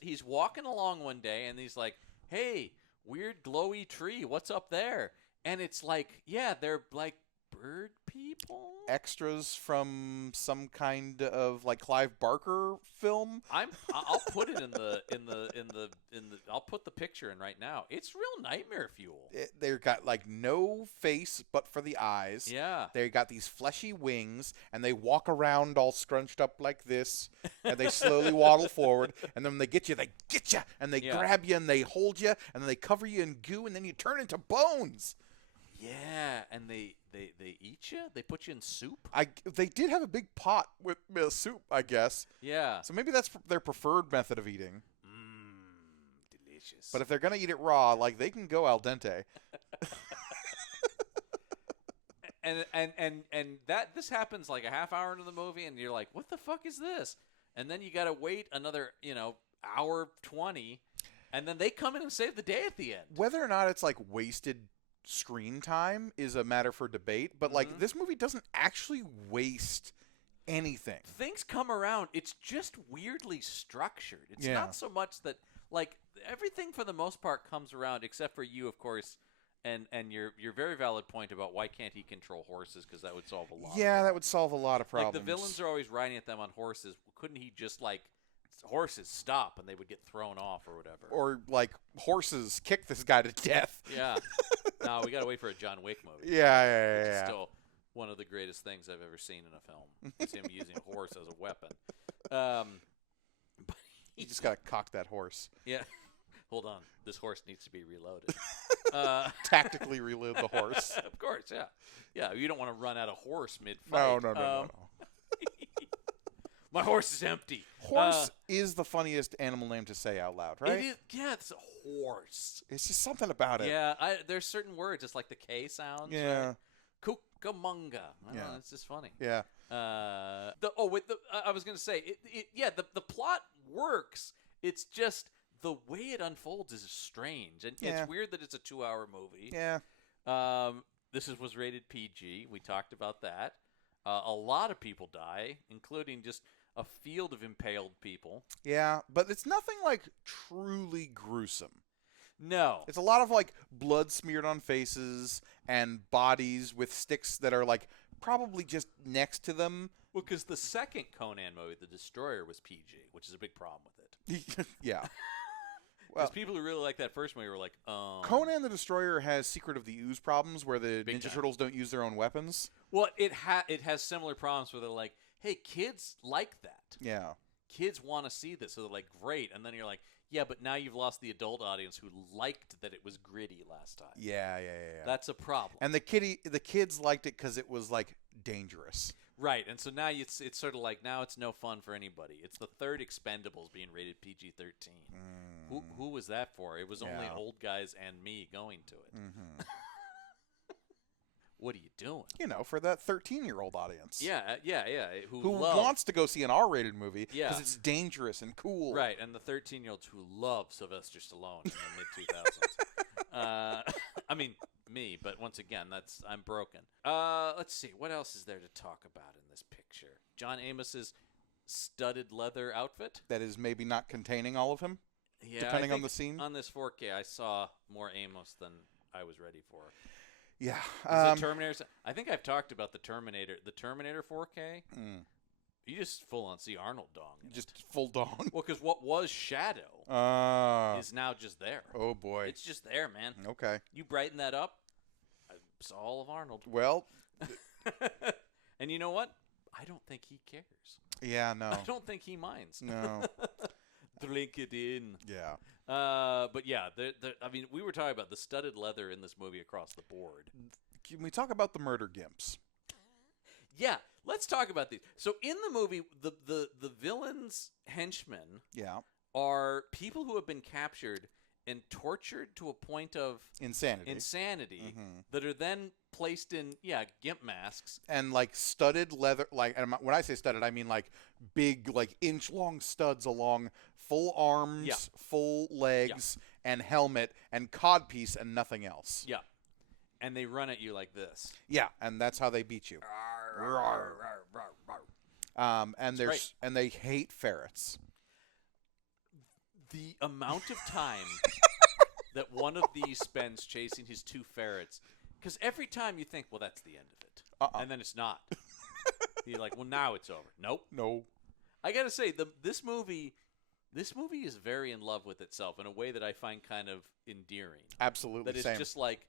He's walking along one day and he's like, "Hey, weird glowy tree, what's up there?" And it's like, yeah, they're like bird people. Extras from some kind of like Clive Barker film. I'll put it in the I'll put the picture in right now. It's real nightmare fuel. They've got like no face but for the eyes. Yeah. They got these fleshy wings, and they walk around all scrunched up like this, and they slowly waddle forward, and then when they get you, and they grab you, and they hold you, and then they cover you in goo, and then you turn into bones. Yeah, and they eat you? They put you in soup? They did have a big pot with soup, I guess. Yeah. So maybe that's their preferred method of eating. Delicious. But if they're gonna eat it raw, like they can go al dente. and this happens like a half hour into the movie, and you're like, what the fuck is this? And then you got to wait another, hour 20, and then they come in and save the day at the end. Whether or not it's like wasted screen time is a matter for debate, but like this movie doesn't actually waste anything. Things come around. It's just weirdly structured. It's not so much that like everything for the most part comes around, except for you, of course, and your very valid point about why can't he control horses, because that would solve a lot. Yeah, that would solve a lot of problems. Like the villains are always riding at them on horses. Couldn't he just like horses stop and they would get thrown off or whatever? Or like horses kick this guy to death. Yeah. No, we gotta wait for a John Wick movie. Yeah. Which is still one of the greatest things I've ever seen in a film. Is him using a horse as a weapon. But You just gotta cock that horse. yeah. Hold on. This horse needs to be reloaded. Tactically reload the horse. Of course, yeah. Yeah, you don't want to run out of horse mid-fight. No. My horse is empty. Horse is the funniest animal name to say out loud, right? It is, yeah, it's a horse. It's just something about it. Yeah, there's certain words. It's like the K sounds. Yeah. Right? Cucamonga. I don't know, it's just funny. Yeah. I was gonna say, the plot works. It's just the way it unfolds is strange, and it's weird that it's a 2-hour movie. Yeah. This was rated PG. We talked about that. A lot of people die, including just a field of impaled people. Yeah, but it's nothing like truly gruesome. No. It's a lot of like blood smeared on faces and bodies with sticks that are like probably just next to them. Well, because the second Conan movie, The Destroyer, was PG, which is a big problem with it. Yeah. Because people who really like that first movie were like, Conan the Destroyer has Secret of the Ooze problems where the Big Ninja time. Turtles don't use their own weapons. Well, it has similar problems where they're like, hey, kids like that. Yeah. Kids want to see this, so they're like, great. And then you're like, yeah, but now you've lost the adult audience who liked that it was gritty last time. Yeah. That's a problem. And the kids liked it because it was like dangerous. Right, and so now it's sort of like now it's no fun for anybody. It's the third Expendables being rated PG-13. Who was that for? It was only old guys and me going to it. What are you doing? You know, for that 13-year-old audience. Yeah. Who wants to go see an R-rated movie because Yeah. it's dangerous and cool. Right, and the 13-year-olds who love Sylvester Stallone in the mid-2000s. I mean, me, but once again, I'm broken. Let's see, what else is there to talk about in this picture? John Amos's studded leather outfit? That is maybe not containing all of him, Yeah, depending I on think the scene. On this 4K, I saw more Amos than I was ready for. Yeah. The Terminator. I think I've talked about the Terminator. The Terminator 4K. You just full on see Arnold dong. Just full dong. Well, because what was Shadow is now just there. Oh boy. It's just there, man. Okay. You brighten that up, I saw all of Arnold. Well. And you know what? I don't think he cares. Yeah. No. I don't think he minds. No. Drink it in. Yeah. But yeah, I mean, we were talking about the studded leather in this movie across the board. Can we talk about the murder gimps? Yeah, let's talk about these. So in the movie, the villain's henchmen are people who have been captured and tortured to a point of insanity that are then placed in gimp masks and like studded leather, like, and when I say studded I mean like big, like inch-long studs along full arms, full legs, and helmet and codpiece and nothing else. Yeah, and they run at you like this. Yeah, and that's how they beat you. And they hate ferrets. The amount of time that one of these spends chasing his two ferrets, because every time you think, well, that's the end of it, and then it's not. You're like, well, now it's over. Nope. No. I gotta say, this movie is very in love with itself in a way that I find kind of endearing. Absolutely. That it's just like,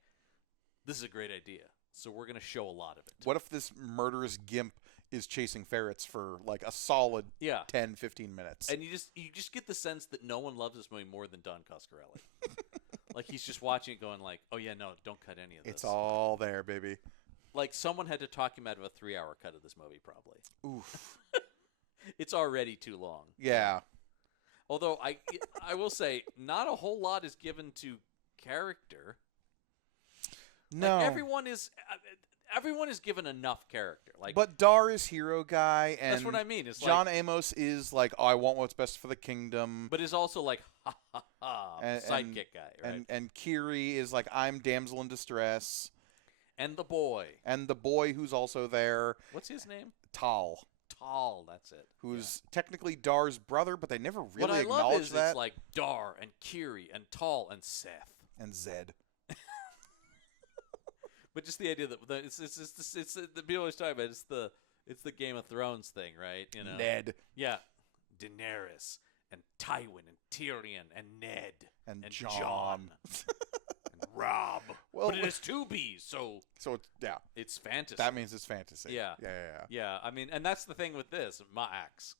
this is a great idea, so we're gonna show a lot of it. What if this murderous gimp is chasing ferrets for like a solid 10, 15 minutes? And you just get the sense that no one loves this movie more than Don Coscarelli. Like he's just watching it going like, oh yeah, no, don't cut any of this. It's all there, baby. Like someone had to talk him out of a 3-hour cut of this movie, probably. Oof. It's already too long. Yeah. Although I will say, not a whole lot is given to character. No. Like, everyone is given enough character. Like, but Dar is hero guy, and that's what I mean. It's John like, Amos is like, oh, I want what's best for the kingdom. But is also like, ha ha ha, sidekick guy, right? And Kiri is like, I'm damsel in distress. And the boy. And the boy who's also there. What's his name? Tal. Tal, that's it. Who's technically Dar's brother, but they never really what I acknowledge love is that. It's like Dar and Kiri and Tal and Seth. And Zed. But just the idea that it's the people always talk about it's the Game of Thrones thing, right? You know, Ned. Yeah, Daenerys and Tywin and Tyrion and Ned and Jon and Rob. Well, but it has two B's, so it's it's fantasy. That means it's fantasy. Yeah. Yeah. I mean, and that's the thing with this Maax.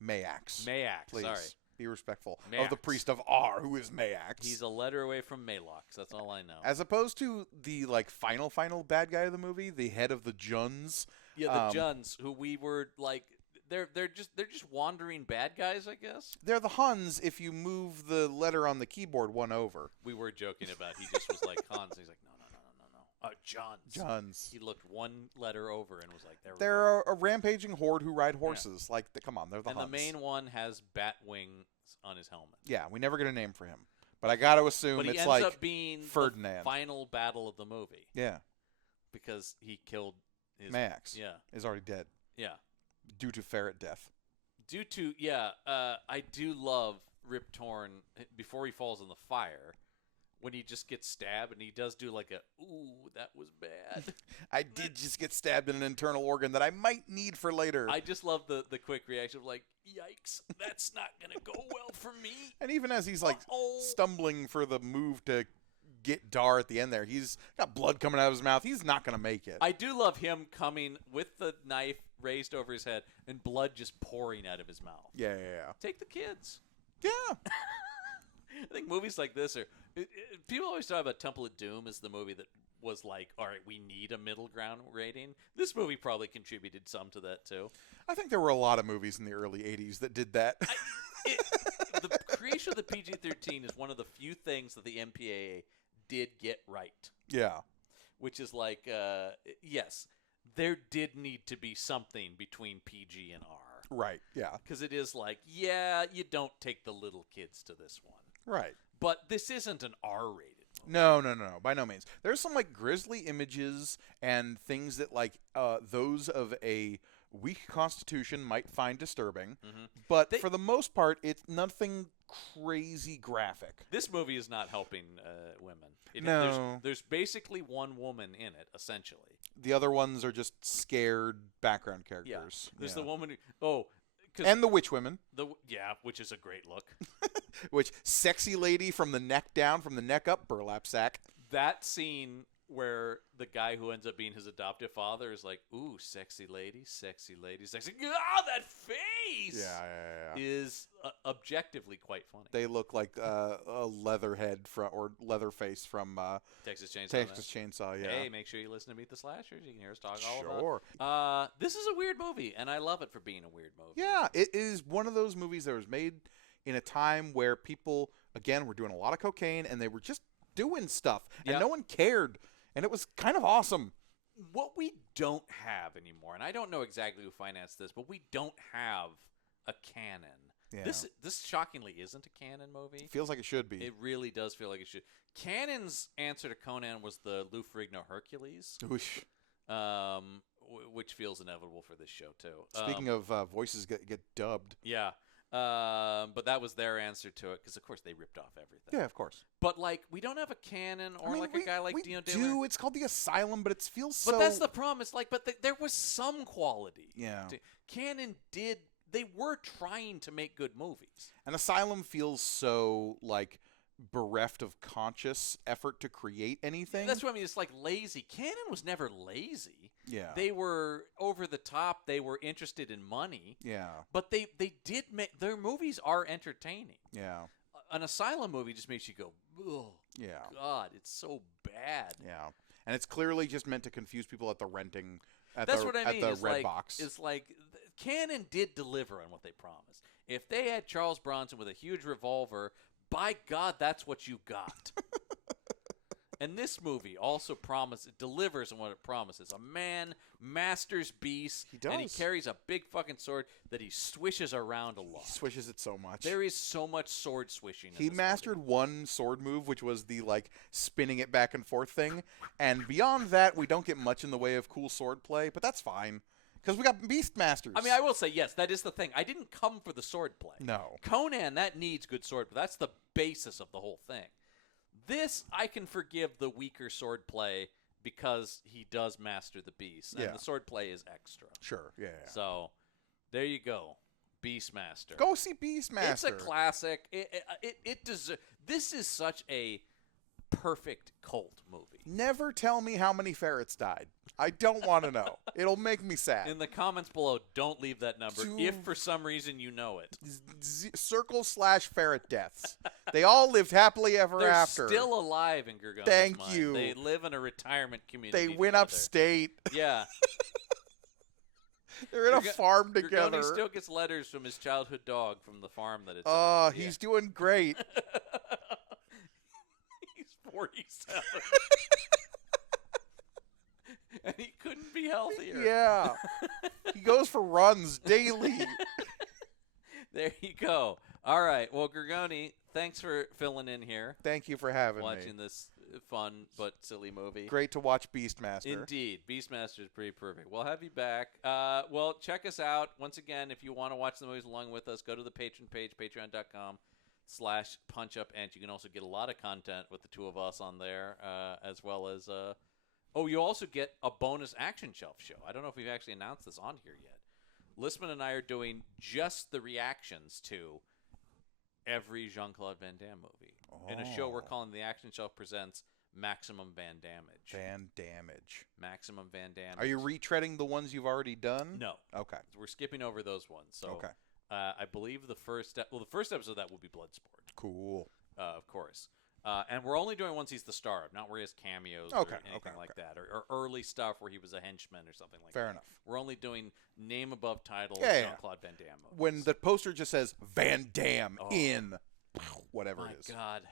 Mayax. Please. Sorry. Be respectful Mayax. of the priest of Ar, who is Mayax. He's a letter away from Malox. That's all I know. As opposed to the like final bad guy of the movie, the head of the Juns. Yeah, the Juns, who we were like, they're just wandering bad guys, I guess. They're the Huns if you move the letter on the keyboard one over. We were joking about he just was like Hans. He's like, no. Juns. Juns. He looked one letter over and was like, they're a rampaging horde who ride horses. Yeah. Like, come on, they're the Huns. And the main one has bat wings on his helmet. Yeah, we never get a name for him. But I got to assume it's like up being Ferdinand. The final battle of the movie. Yeah. Because he killed his... Max. Yeah. Is already dead. Yeah. Due to ferret death. I do love Rip Torn before he falls in the fire. When he just gets stabbed, and he does do like ooh, that was bad. I did just get stabbed in an internal organ that I might need for later. I just love the quick reaction of like, yikes, that's not going to go well for me. And even as he's like stumbling for the move to get Dar at the end there, he's got blood coming out of his mouth. He's not going to make it. I do love him coming with the knife raised over his head and blood just pouring out of his mouth. Yeah. Take the kids. Yeah. I think movies like this are... people always talk about Temple of Doom as the movie that was like, all right, we need a middle ground rating. This movie probably contributed some to that too. I think there were a lot of movies in the early 80s that did that. The creation of the PG-13 is one of the few things that the MPAA did get right. Yeah. Which is like, yes, there did need to be something between PG and R. Right, yeah. Because it is like, yeah, you don't take the little kids to this one. Right. But this isn't an R-rated movie. No, by no means. There's some like grisly images and things that like those of a weak constitution might find disturbing, but for the most part, it's nothing crazy graphic. This movie is not helping women. No. There's basically one woman in it, essentially. The other ones are just scared background characters. Yeah. There's the woman who... and the witch women. Which is a great look. Which, sexy lady from the neck down, from the neck up, burlap sack. That scene where the guy who ends up being his adoptive father is like, ooh, sexy lady, sexy lady, sexy... Ah, that face! Yeah. Is objectively quite funny. They look like a Leatherhead or Leatherface from Texas Chainsaw, yeah. Hey, make sure you listen to Meet the Slashers. You can hear us talk all Sure. about it. This is a weird movie, and I love it for being a weird movie. Yeah, it is one of those movies that was made in a time where people, again, were doing a lot of cocaine, and they were just doing stuff, and no one cared, and it was kind of awesome. What we don't have anymore, and I don't know exactly who financed this, but we don't have a canon. Yeah. This shockingly isn't a canon movie. Feels like it should be. It really does feel like it should. Canon's answer to Conan was the Lou Ferrigno Hercules, which feels inevitable for this show too. Speaking of voices get dubbed. Yeah. But that was their answer to it because, of course, they ripped off everything. Yeah, of course. But like, we don't have a canon or a guy like Dino De Laurentiis. It's called The Asylum, but it feels so. But that's the problem. It's like, there was some quality. Yeah. Canon did. They were trying to make good movies. An Asylum feels so like bereft of conscious effort to create anything. That's what I mean. It's like lazy. Canon was never lazy. Yeah. They were over the top. They were interested in money. Yeah. But they did make their movies are entertaining. Yeah. An Asylum movie just makes you go, oh, yeah. God, it's so bad. Yeah. And it's clearly just meant to confuse people at the renting That's what I mean. at the red box. It's like Canon did deliver on what they promised. If they had Charles Bronson with a huge revolver, by God, that's what you got. And this movie also delivers on what it promises. A man masters beasts, He does. and he carries a big fucking sword that he swishes around a lot. He swishes it so much. There is so much sword swishing. He mastered one sword move, which was the like spinning it back and forth thing. And beyond that, we don't get much in the way of cool sword play, but that's fine. Because we got Beastmasters. I mean, I will say, yes, that is the thing. I didn't come for the sword play. No. Conan, that needs good sword play. That's the basis of the whole thing. This, I can forgive the weaker sword play because he does master the beast. And the sword play is extra. Sure, yeah. So, there you go. Beastmaster. Go see Beastmaster. It's a classic. It deserves. This is such a perfect cult movie. Never tell me how many ferrets died. I don't want to know. It'll make me sad. In the comments below, don't leave that number if for some reason you know it. Circle/ferret deaths. They all lived happily ever They're after. still alive in Gorgone's Thank mind. you. They live in a retirement community. They went together. upstate. Yeah. They're in a farm together. Gorgone still gets letters from his childhood dog from the farm that it's Oh, on. he's doing great. He's 47. And he couldn't be healthier. Yeah. He goes for runs daily. There you go. All right. Well, Gorgone, thanks for filling in here. Thank you for having Watching me. this fun but silly movie. Great to watch Beastmaster. Indeed. Beastmaster is pretty perfect. We'll have you back. Well, check us out. Once again, if you want to watch the movies along with us, go to the Patreon page, patreon.com/punchup. And you can also get a lot of content with the two of us on there, as well as... you also get a bonus Action Shelf show. I don't know if we've actually announced this on here yet. Listman and I are doing just the reactions to every Jean-Claude Van Damme movie. In a show we're calling The Action Shelf Presents Maximum Van Damage. Van Damage. Maximum Van Damage. Are you retreading the ones you've already done? No. Okay. We're skipping over those ones. So, okay. I believe the first episode of that will be Bloodsport. Cool. Of course. And we're only doing once he's the star, not where he has cameos Okay, or anything okay, like okay. that, or early stuff where he was a henchman or something like that. Fair enough. We're only doing name above title Yeah. Jean-Claude Van Damme movies. When the poster just says Van Damme in whatever My it is. God.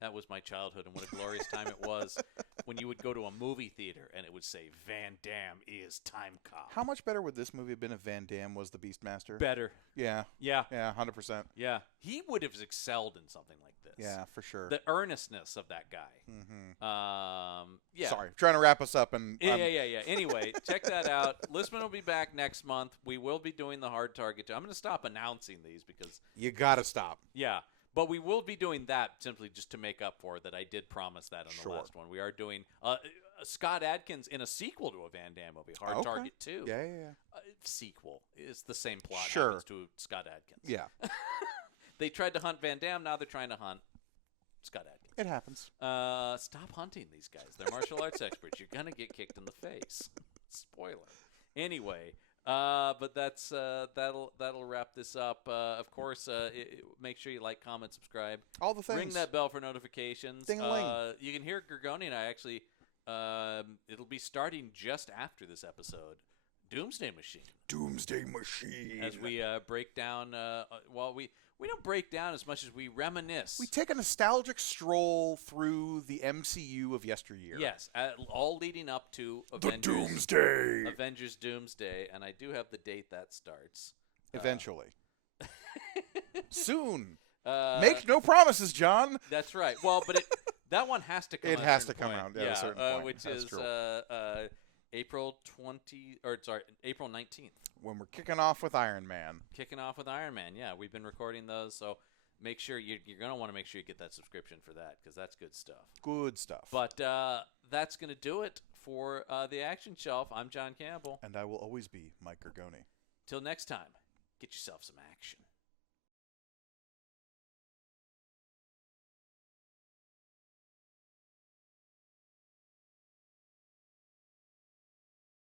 That was my childhood, and what a glorious time it was when you would go to a movie theater and it would say, Van Damme is Time Cop. How much better would this movie have been if Van Damme was the Beastmaster? Better. Yeah. Yeah. Yeah, 100%. Yeah. He would have excelled in something like this. Yeah, for sure. The earnestness of that guy. Yeah. Sorry, trying to wrap us up. And Yeah. Anyway, check that out. Listman will be back next month. We will be doing the hard target. I'm going to stop announcing these because, You got to stop. yeah. But we will be doing that simply just to make up for that. I did promise that on the Sure. last one. We are doing Scott Adkins in a sequel to a Van Damme movie, Hard Okay. Target 2. Yeah. Sequel. It's the same plot Sure. happens to Scott Adkins. Yeah. They tried to hunt Van Damme. Now they're trying to hunt Scott Adkins. It happens. Stop hunting these guys. They're martial arts experts. You're going to get kicked in the face. Spoiler. Anyway, but that's that'll wrap this up. Of course, make sure you like, comment, subscribe. All the things. Ring that bell for notifications. Ding-a-ling. You can hear Gorgone and I actually. It'll be starting just after this episode. Doomsday Machine. Doomsday Machine. As we break down. We don't break down as much as we reminisce. We take a nostalgic stroll through the MCU of yesteryear. Yes, all leading up to The Doomsday. Avengers Doomsday, and I do have the date that starts. Eventually. Soon. Uh, Make no promises, John. That's right. Well, but that one has to come It out. has at a to certain come point. out at a certain point. Which That's is true. April 19th. When we're kicking off with Iron Man. Kicking off with Iron Man. Yeah, we've been recording those, so make sure you're going to want to make sure you get that subscription for that because that's good stuff. Good stuff. But that's going to do it for the Action Shelf. I'm John Campbell. And I will always be Mike Gorgone. Till next time, get yourself some action.